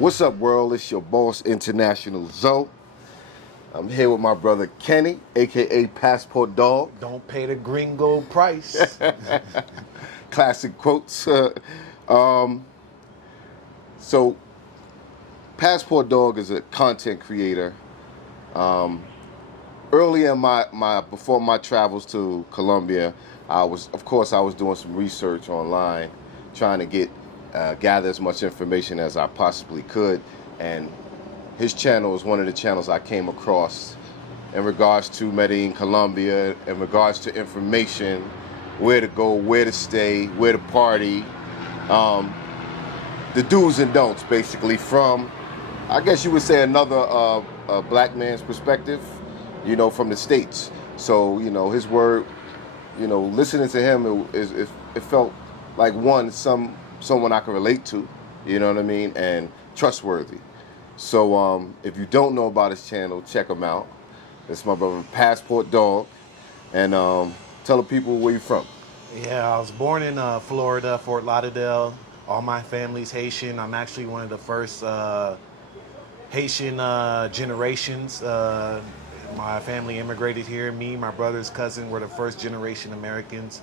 What's up, world? It's your boss, International Zoe. I'm here with my brother Kenny, aka Passport Dog. Don't pay the gringo price. Classic quotes. So, Passport Dog is a content creator. Early in before my travels to Colombia, I was doing some research online, trying to gather as much information as I possibly could, and his channel is one of the channels I came across in regards to Medellin Colombia, in regards to information, where to go, where to stay, where to party, the do's and don'ts, basically, from, I guess you would say, another black man's perspective, from the States. So, his word, listening to him, it felt like someone I could relate to, you know what I mean, and trustworthy. So if you don't know about his channel, check him out. It's my brother Passport Dog. And tell the people where you're from. Yeah, I was born in Florida, Fort Lauderdale. All my family's Haitian. I'm actually one of the first Haitian generations. My family immigrated here. Me, my brother's cousin were the first generation Americans.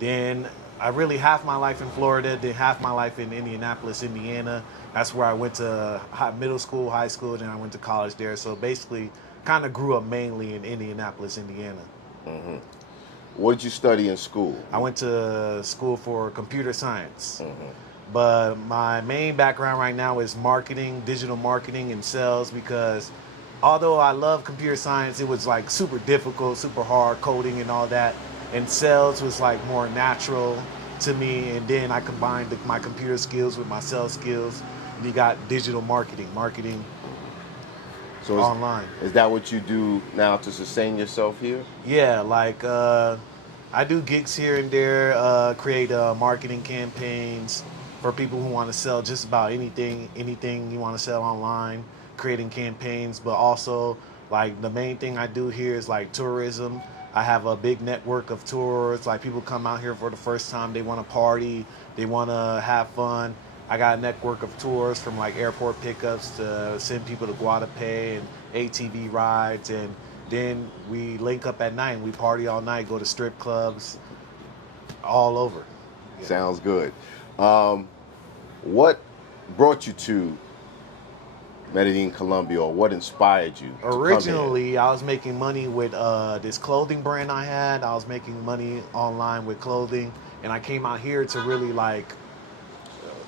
Then I really half my life in Florida, then half my life in Indianapolis, Indiana. That's where I went to middle school, high school, then I went to college there. So basically, kind of grew up mainly in Indianapolis, Indiana. Mm-hmm. What did you study in school? I went to school for computer science. Mm-hmm. But my main background right now is marketing, digital marketing and sales, because although I love computer science, it was like super difficult, super hard coding and all that. And sales was like more natural to me. And then I combined my computer skills with my sales skills. And you got digital marketing so online. Is that what you do now to sustain yourself here? Yeah, like I do gigs here and there, create marketing campaigns for people who want to sell just about anything you want to sell online, creating campaigns. But also, like, the main thing I do here is like tourism. I have a big network of tours. Like, people come out here for the first time, they want to party, they want to have fun. I got a network of tours, from like airport pickups to send people to Guadalupe and ATV rides, and then we link up at night and we party all night, go to strip clubs, all over. Yeah. Sounds good. What brought you to Medellin Colombia, or what inspired you? Originally, I was making money with this clothing brand I had. I was making money online with clothing, and I came out here to really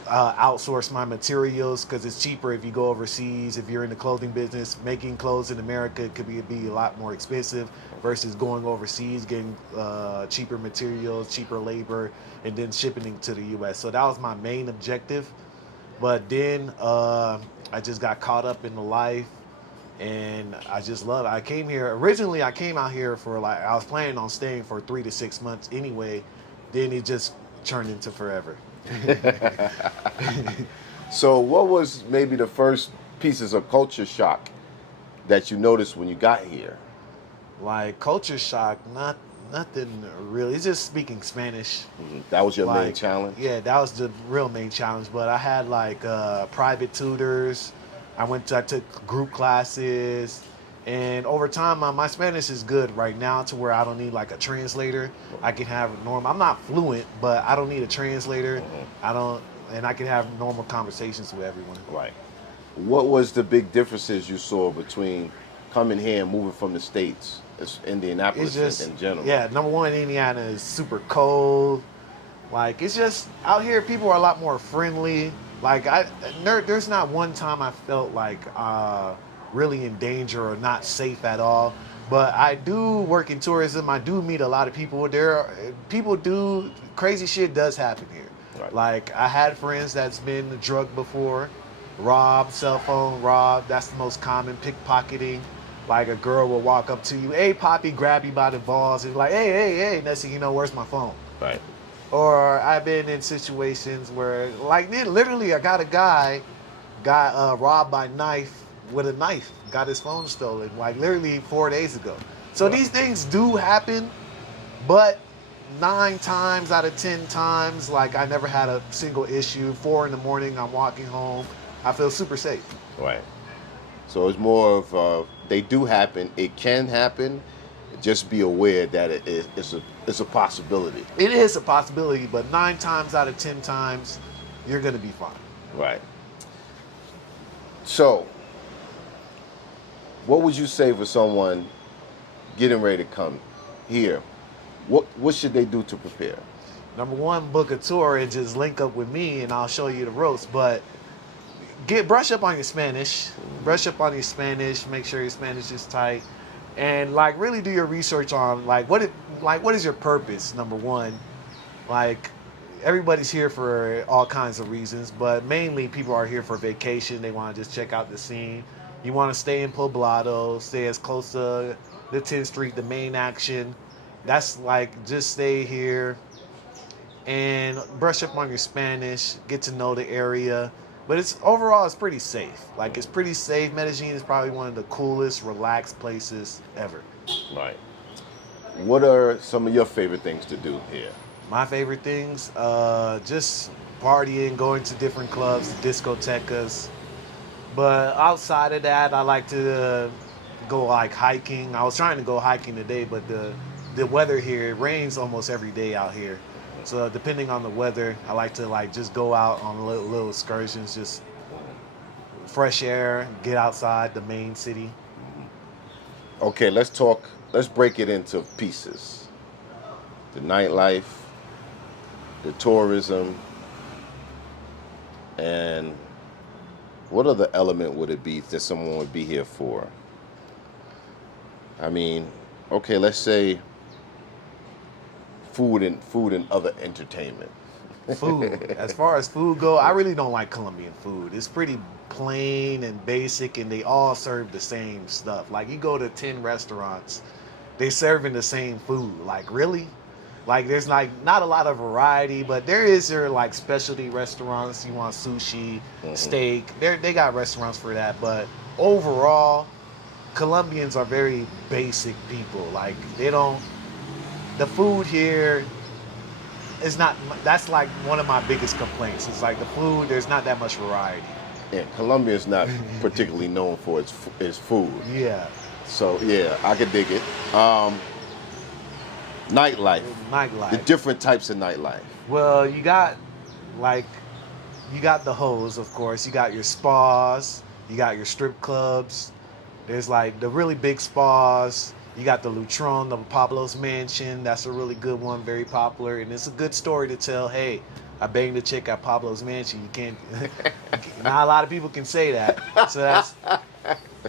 outsource my materials, because it's cheaper if you go overseas. If you're in the clothing business, making clothes in America could be a lot more expensive versus going overseas, getting cheaper materials, cheaper labor, and then shipping it to the U.S. So that was my main objective. But then I just got caught up in the life, and I just love it. I came out here for I was planning on staying for 3 to 6 months anyway. Then it just turned into forever. So what was maybe the first pieces of culture shock that you noticed when you got here? Like, culture shock, nothing really. It's just speaking Spanish. Mm-hmm. That was your main challenge? Yeah, that was the real main challenge. But I had private tutors. I took group classes. And over time, my Spanish is good right now, to where I don't need like a translator. I can have I'm not fluent, but I don't need a translator. Mm-hmm. And I can have normal conversations with everyone. Right. What was the big differences you saw between coming here and moving from the States? It's Indianapolis in general. Yeah, number one, Indiana is super cold. Like, it's just, out here, people are a lot more friendly. Like, there's not one time I felt like really in danger or not safe at all. But I do work in tourism. I do meet a lot of people. Crazy shit does happen here. Right. Like, I had friends that's been drugged before, robbed, cell phone robbed. That's the most common. Pickpocketing. Like, a girl will walk up to you, hey, Poppy, grab you by the balls, and like, hey, next thing you know, where's my phone? Right. Or I've been in situations where, like, literally, I got a guy got robbed by with a knife, got his phone stolen, like, literally 4 days ago. So these things do happen, but 9 times out of 10 times, like, I never had a single issue. 4 in the morning, I'm walking home. I feel super safe. Right. So it's more of they do happen. It can happen. Just be aware that it's a possibility. It is a possibility, but 9 times out of 10 times, you're gonna be fine. Right. So, what would you say for someone getting ready to come here? What should they do to prepare? Number one, book a tour and just link up with me, and I'll show you the ropes. But brush up on your Spanish. Brush up on your Spanish. Make sure your Spanish is tight, and like really do your research on what is your purpose. Number one, like everybody's here for all kinds of reasons, but mainly people are here for vacation. They want to just check out the scene. You want to stay in Poblado, stay as close to the 10th Street, the main action. That's just stay here and brush up on your Spanish, get to know the area. But overall it's pretty safe. It's pretty safe. Medellin is probably one of the coolest, relaxed places ever. Right. What are some of your favorite things to do here? My favorite things, just partying, going to different clubs, discotecas. But outside of that, I like to go hiking. I was trying to go hiking today, but the weather here, it rains almost every day out here. So depending on the weather, I like to just go out on little excursions, just fresh air, get outside the main city. Okay, let's break it into pieces. The nightlife, the tourism, and what other element would it be that someone would be here for? I mean, okay, let's say food and other entertainment. Food. As far as food go, I really don't like Colombian food. It's pretty plain and basic, and they all serve the same stuff. You go to 10 restaurants, they serving the same food. Really? There's not a lot of variety, but there is your specialty restaurants. You want sushi, steak. They got restaurants for that, but overall, Colombians are very basic people. They don't. The food here is not. That's one of my biggest complaints. It's the food. There's not that much variety. Yeah, Colombia is not particularly known for its food. Yeah. So yeah, I could dig it. Nightlife. The different types of nightlife. Well, you got the hoes, of course. You got your spas. You got your strip clubs. There's the really big spas. You got the Lutron, the Pablo's Mansion. That's a really good one, very popular, and it's a good story to tell. Hey, I banged a chick at Pablo's Mansion. You can't. Not a lot of people can say that.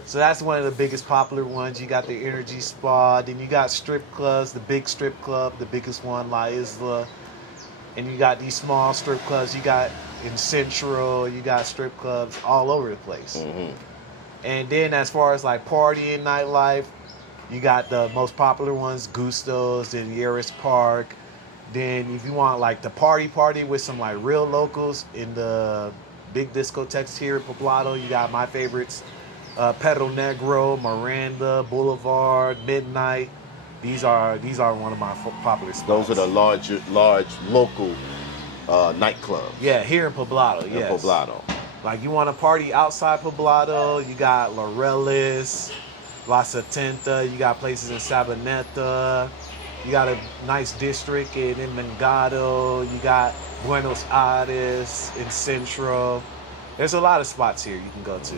So that's one of the biggest popular ones. You got the Energy Spa. Then you got strip clubs. The big strip club, the biggest one, La Isla. And you got these small strip clubs. You got in Central. You got strip clubs all over the place. Mm-hmm. And then as far as partying, nightlife, you got the most popular ones, Gusto's, then Yaris Park. Then if you want the party with some real locals in the big discotheques here in Poblado, you got my favorites, Perro Negro, Miranda, Boulevard, Midnight. These are one of my popular spots. Those are the large local nightclubs. Yeah, here in Poblado. Yes. In Poblado. You want to party outside Poblado, you got Laureles, La Setenta, you got places in Sabaneta, you got a nice district in Envigado, you got Buenos Aires in Centro. There's a lot of spots here you can go to.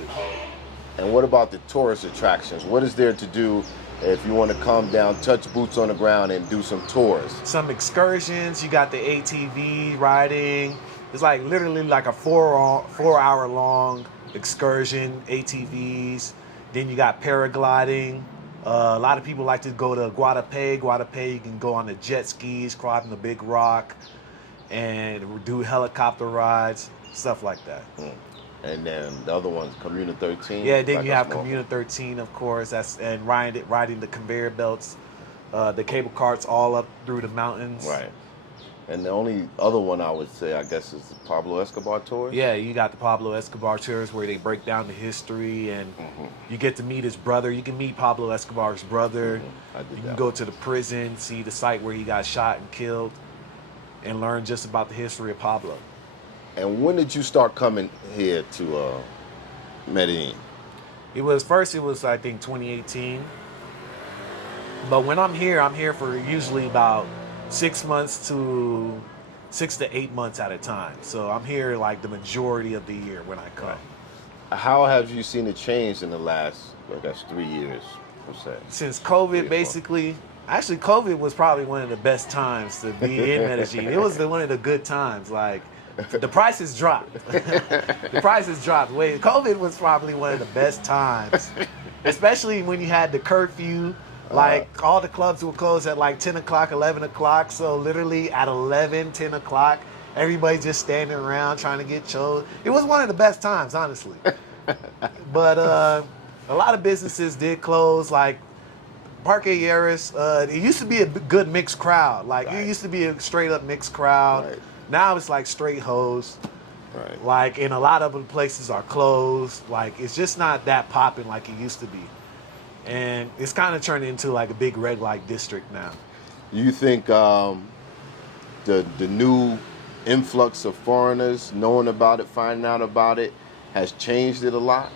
And what about the tourist attractions? What is there to do if you want to come down, touch boots on the ground, and do some tours? Some excursions. You got the ATV riding. It's literally a 4-hour long excursion, ATVs. Then you got paragliding. A lot of people like to go to Guadalupe. Guadalupe, you can go on the jet skis, climb the big rock, and do helicopter rides, stuff like that. And then the other one's Comuna 13. Yeah, then you have Comuna 13, of course. And riding the conveyor belts, the cable carts all up through the mountains. Right. And the only other one I would say, I guess, is the Pablo Escobar tour. Yeah, you got the Pablo Escobar tours where they break down the history and you get to meet his brother. You can meet Pablo Escobar's brother. You can go to the prison, see the site where he got shot and killed, and learn just about the history of Pablo. And when did you start coming here to Medellin? It was I think 2018. But when I'm here for usually about 6 to 8 months at a time. So I'm here like the majority of the year when I come. Right. How have you seen it change in the last, I guess, 3 years, per se? Since COVID, basically, actually, COVID was probably one of the best times to be in Medellin. It was one of the good times. Like, the prices dropped. The prices dropped. Wait, COVID was probably one of the best times, especially when you had the curfew. Like, all the clubs would close at like 10 o'clock, 11 o'clock. So literally at 11, 10 o'clock, everybody just standing around trying to get chose. It was one of the best times, honestly. But a lot of businesses did close, like Parque Yeris. It used to be a good mixed crowd. Like, Right. It used to be a straight up mixed crowd. Right. Now it's like straight hoes. Right. Like, and a lot of the places are closed. Like, it's just not that popping like it used to be. And it's kind of turned into like a big red light district now. You think the new influx of foreigners knowing about it, finding out about it, has changed it a lot?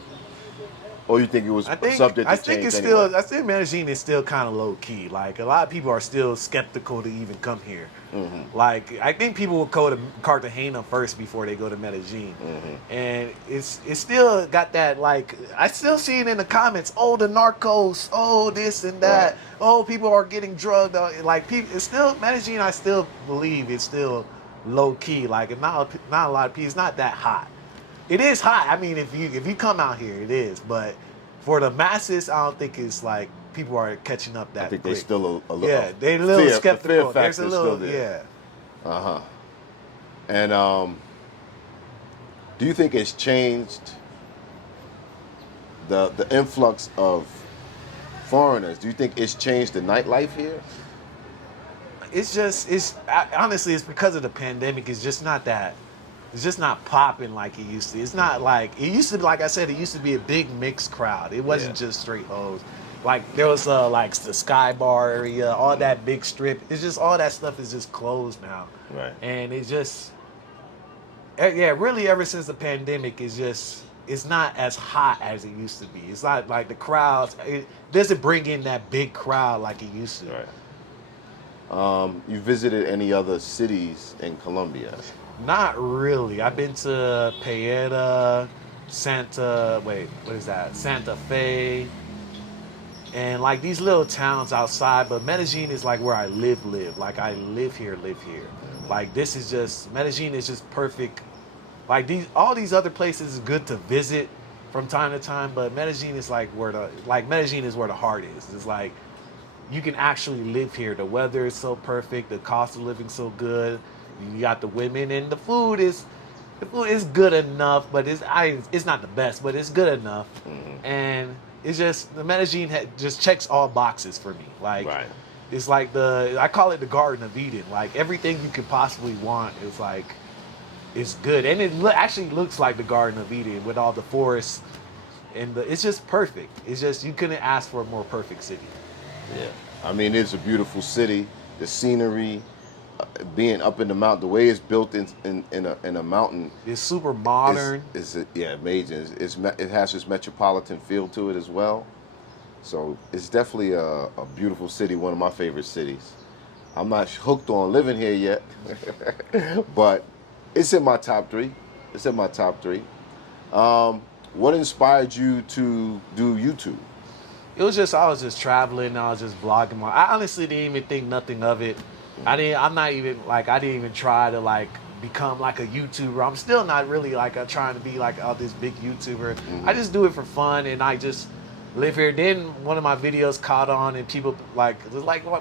Or you think it was subject to I think change it's anyway? still. I think Medellin is still kind of low key. Like, a lot of people are still skeptical to even come here. Mm-hmm. Like, I think people will go to Cartagena first before they go to Medellin. Mm-hmm. And it's still got that, like, I still see it in the comments. Oh, the narcos. Oh, this and that. Right. Oh, people are getting drugged. Like, people, it's still Medellin. I still believe it's still low key. Like, not a lot of people. It's not that hot. It is hot. I mean, if you come out here, it is. But for the masses, I don't think it's like people are catching up that I think quick. they're still a little. Yeah, they're a little skeptical. The fear There's factor a is little, still there. yeah. And do you think it's changed the influx of foreigners? Do you think it's changed the nightlife here? Honestly, it's because of the pandemic. It's just not that. It's just not popping like it used to. It's not like it used to. Like I said, it used to be a big mixed crowd. It wasn't just straight hoes. Like, there was like the Sky Bar area, all that big strip. It's just all that stuff is just closed now. Right. And it's just, yeah, really ever since the pandemic, it's not as hot as it used to be. It's not like the crowds. It doesn't bring in that big crowd like it used to. Right. You visited any other cities in Colombia? Not really. I've been to Paeta, Santa Fe, and like these little towns outside. But Medellin is like where I live. Like, I live here. Like, this is just, Medellin is just perfect. Like, all these other places is good to visit from time to time, but Medellin is like Medellin is where the heart is. It's like, you can actually live here. The weather is so perfect. The cost of living so good. You got the women, and the food is good enough, but it's not the best, but it's good enough. Mm-hmm. And it's just, the Medellin just checks all boxes for me. Like, right. It's like I call it the Garden of Eden. Like, everything you could possibly want is like, it's good, and it actually looks like the Garden of Eden with all the forests, and it's just perfect. It's just, you couldn't ask for a more perfect city. Yeah, I mean, it's a beautiful city. The scenery. Being up in the mountain, the way it's built in a mountain, it's super modern. It's amazing. It has this metropolitan feel to it as well. So it's definitely a beautiful city. One of my favorite cities. I'm not hooked on living here yet, but it's in my top three. What inspired you to do YouTube? It was just, I was just traveling. I was just vlogging. I honestly didn't even think nothing of it. I didn't even try to like become like a YouTuber. I'm still not really like trying to be like this big YouTuber. Mm-hmm. I just do it for fun, and I just live here. Then one of my videos caught on, and people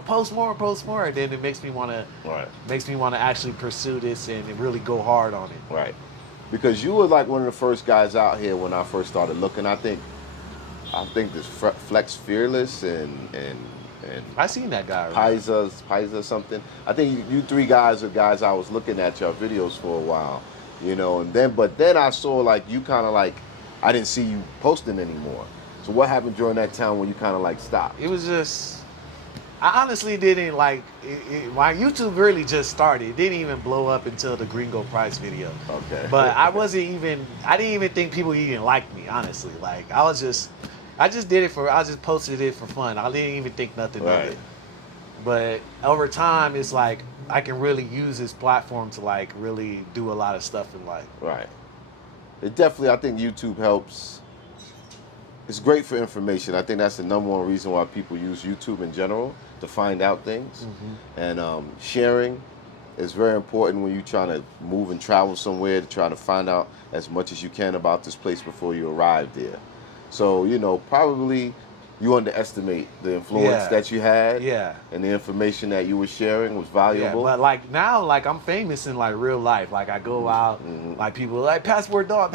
post more, and then it makes me want to actually pursue this and really go hard on it. Right. Because you were like one of the first guys out here when I first started looking. I think this Flex Fearless and I seen that guy. Right? Paisa something. I think you three guys are guys I was looking at your videos for a while, and then I saw like you kind of like, I didn't see you posting anymore. So what happened during that time when you kind of like stopped? It was just, I honestly didn't like my YouTube really just started. It didn't even blow up until the Gringo Price video. Okay. But I didn't even think people even liked me, honestly. Like I just did it I just posted it for fun. I didn't even think nothing Right. of it. But over time, it's like I can really use this platform to like really do a lot of stuff in life. Right. It definitely, I think YouTube helps. It's great for information. I think that's the number one reason why people use YouTube in general, to find out things. And sharing is very important when you're trying to move and travel somewhere, to try to find out as much as you can about this place before you arrive there. So, you know, probably you underestimate the influence that you had, and the information that you were sharing was valuable. Yeah, but like now, like I'm famous in like real life. Like I go out, like people are like Passport Dog,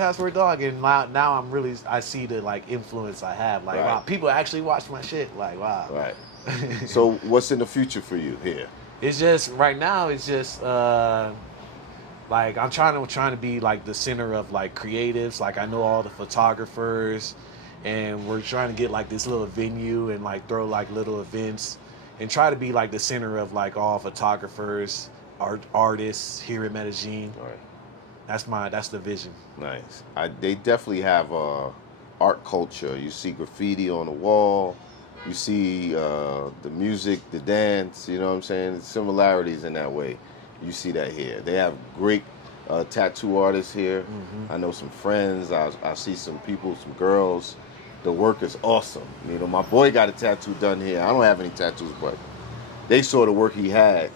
and now I see the like influence I have. Like wow, people actually watch my shit. Like wow. Right. So what's in the future for you here? It's just right now. It's just like I'm trying to be like the center of like creatives. Like I know all the photographers. And we're trying to get like this little venue and like throw like little events and try to be like the center of like all photographers, artists here in Medellin. Right. That's the vision. Nice. They definitely have art culture. You see graffiti on the wall. You see the music, the dance. You know what I'm saying? Similarities in that way. You see that here. They have great tattoo artists here. I know some friends. I see some people, some girls. The work is awesome. You know, my boy got a tattoo done here. I don't have any tattoos, but they saw the work he had,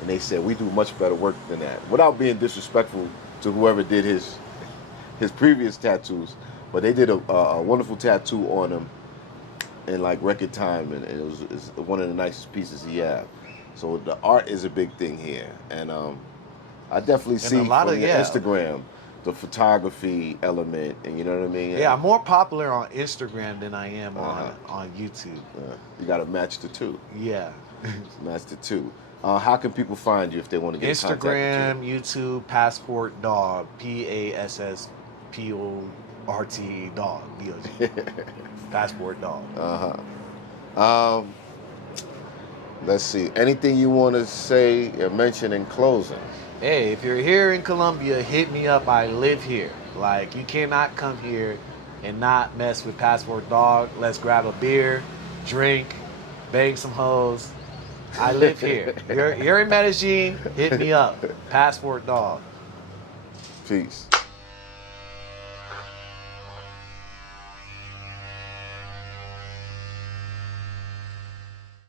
and they said, we do much better work than that. Without being disrespectful to whoever did his previous tattoos, but they did a wonderful tattoo on him in like record time, and it's one of the nicest pieces he had. So the art is a big thing here, and I definitely see from your Instagram the photography element, and you know what I mean? Yeah, I'm more popular on Instagram than I am on YouTube. You got to match the two. Yeah. Match the two. How can people find you if they want to get in contact with you? Instagram, YouTube, Passport Dog, Passporte Dog, D-O-G. Passport Dog. Let's see. Anything you want to say or mention in closing? Hey, if you're here in Colombia, hit me up. I live here. Like, you cannot come here and not mess with Passport Dog. Let's grab a beer, drink, bang some hoes. I live here. You're in Medellin, hit me up. Passport Dog. Peace.